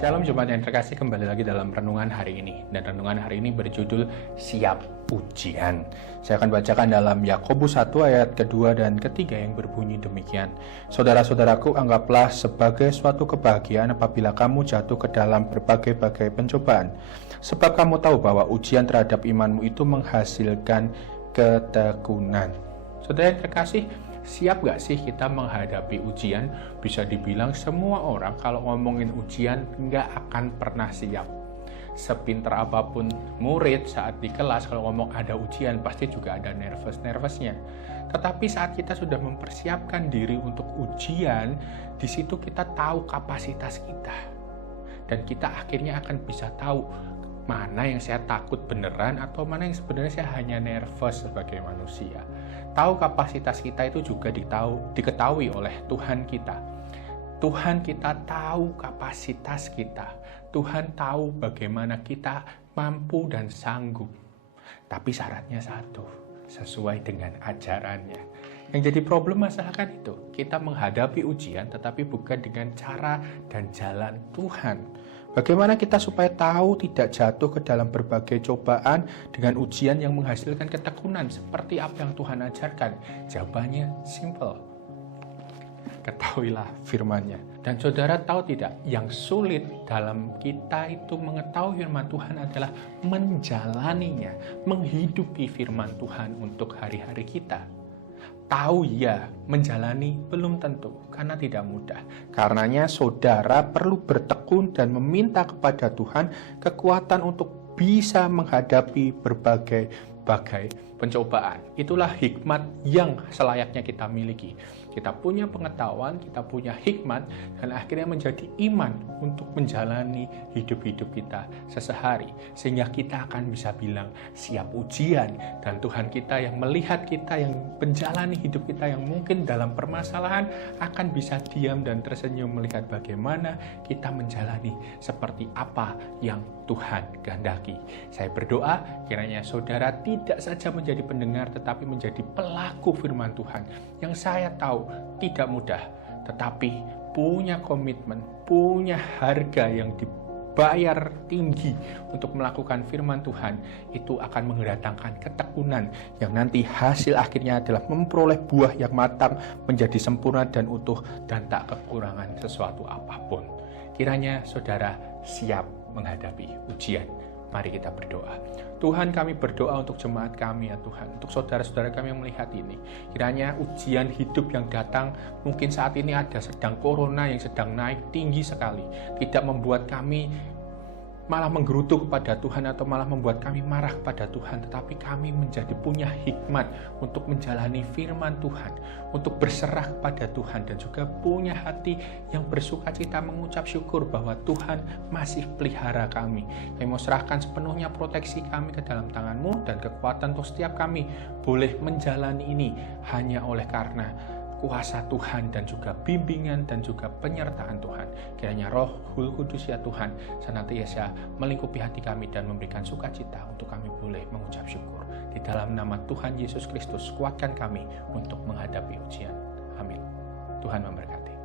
Shalom Jemaat yang terkasih, kembali lagi dalam renungan hari ini. Dan renungan hari ini berjudul Siap Ujian. Saya akan bacakan dalam Yakobus 1 ayat kedua dan ketiga yang berbunyi demikian. Saudara-saudaraku, anggaplah sebagai suatu kebahagiaan apabila kamu jatuh ke dalam berbagai-bagai pencobaan. Sebab kamu tahu bahwa ujian terhadap imanmu itu menghasilkan ketekunan. Saudara yang terkasih, siap gak sih kita menghadapi ujian? Bisa dibilang semua orang kalau ngomongin ujian gak akan pernah siap. Sepinter apapun murid saat di kelas, kalau ngomong ada ujian pasti juga ada nervous-nervousnya. Tetapi saat kita sudah mempersiapkan diri untuk ujian, di situ kita tahu kapasitas kita. Dan kita akhirnya akan bisa tahu mana yang saya takut beneran atau mana yang sebenarnya saya hanya nervous sebagai manusia. Tahu kapasitas kita itu juga diketahui oleh Tuhan kita. Tuhan kita tahu kapasitas kita. Tuhan tahu bagaimana kita mampu dan sanggup. Tapi syaratnya satu, sesuai dengan ajarannya. Yang jadi problem masalah kan itu, kita menghadapi ujian tetapi bukan dengan cara dan jalan Tuhan. Bagaimana kita supaya tahu tidak jatuh ke dalam berbagai cobaan dengan ujian yang menghasilkan ketekunan seperti apa yang Tuhan ajarkan? Jawabannya simple. Ketahuilah firman-Nya. Dan saudara tahu tidak, yang sulit dalam kita itu mengetahui firman Tuhan adalah menjalaninya, menghidupi firman Tuhan untuk hari-hari kita. Tahu ya, menjalani belum tentu, karena tidak mudah. Karenanya saudara perlu bertekun dan meminta kepada Tuhan kekuatan untuk bisa menghadapi berbagai pencobaan. Itulah hikmat yang selayaknya kita miliki. Kita punya pengetahuan, kita punya hikmat, dan akhirnya menjadi iman untuk menjalani hidup-hidup kita sehari. Sehingga kita akan bisa bilang siap ujian, dan Tuhan kita yang melihat kita, yang menjalani hidup kita yang mungkin dalam permasalahan, akan bisa diam dan tersenyum melihat bagaimana kita menjalani seperti apa yang Tuhan kehendaki. Saya berdoa kiranya saudara tidak saja menjadi pendengar tetapi menjadi pelaku firman Tuhan yang saya tahu tidak mudah, tetapi punya komitmen, punya harga yang dibayar tinggi untuk melakukan firman Tuhan. Itu akan mendatangkan ketekunan yang nanti hasil akhirnya adalah memperoleh buah yang matang, menjadi sempurna dan utuh dan tak kekurangan sesuatu apapun. Kiranya saudara siap menghadapi ujian. Mari kita berdoa. Tuhan, kami berdoa untuk jemaat kami ya Tuhan, untuk saudara-saudara kami yang melihat ini. Kiranya ujian hidup yang datang, mungkin saat ini ada sedang corona yang sedang naik tinggi sekali, tidak membuat kami malah menggerutu kepada Tuhan atau malah membuat kami marah kepada Tuhan, tetapi kami menjadi punya hikmat untuk menjalani firman Tuhan, untuk berserah kepada Tuhan, dan juga punya hati yang bersukacita mengucap syukur bahwa Tuhan masih pelihara kami. Kami mau serahkan sepenuhnya proteksi kami ke dalam tangan-Mu, dan kekuatan untuk setiap kami boleh menjalani ini hanya oleh karena kuasa Tuhan dan juga bimbingan dan juga penyertaan Tuhan. Kiranya Roh Kudus ya Tuhan senantiasa melingkupi hati kami dan memberikan sukacita untuk kami boleh mengucap syukur. Di dalam nama Tuhan Yesus Kristus, kuatkan kami untuk menghadapi ujian. Amin. Tuhan memberkati.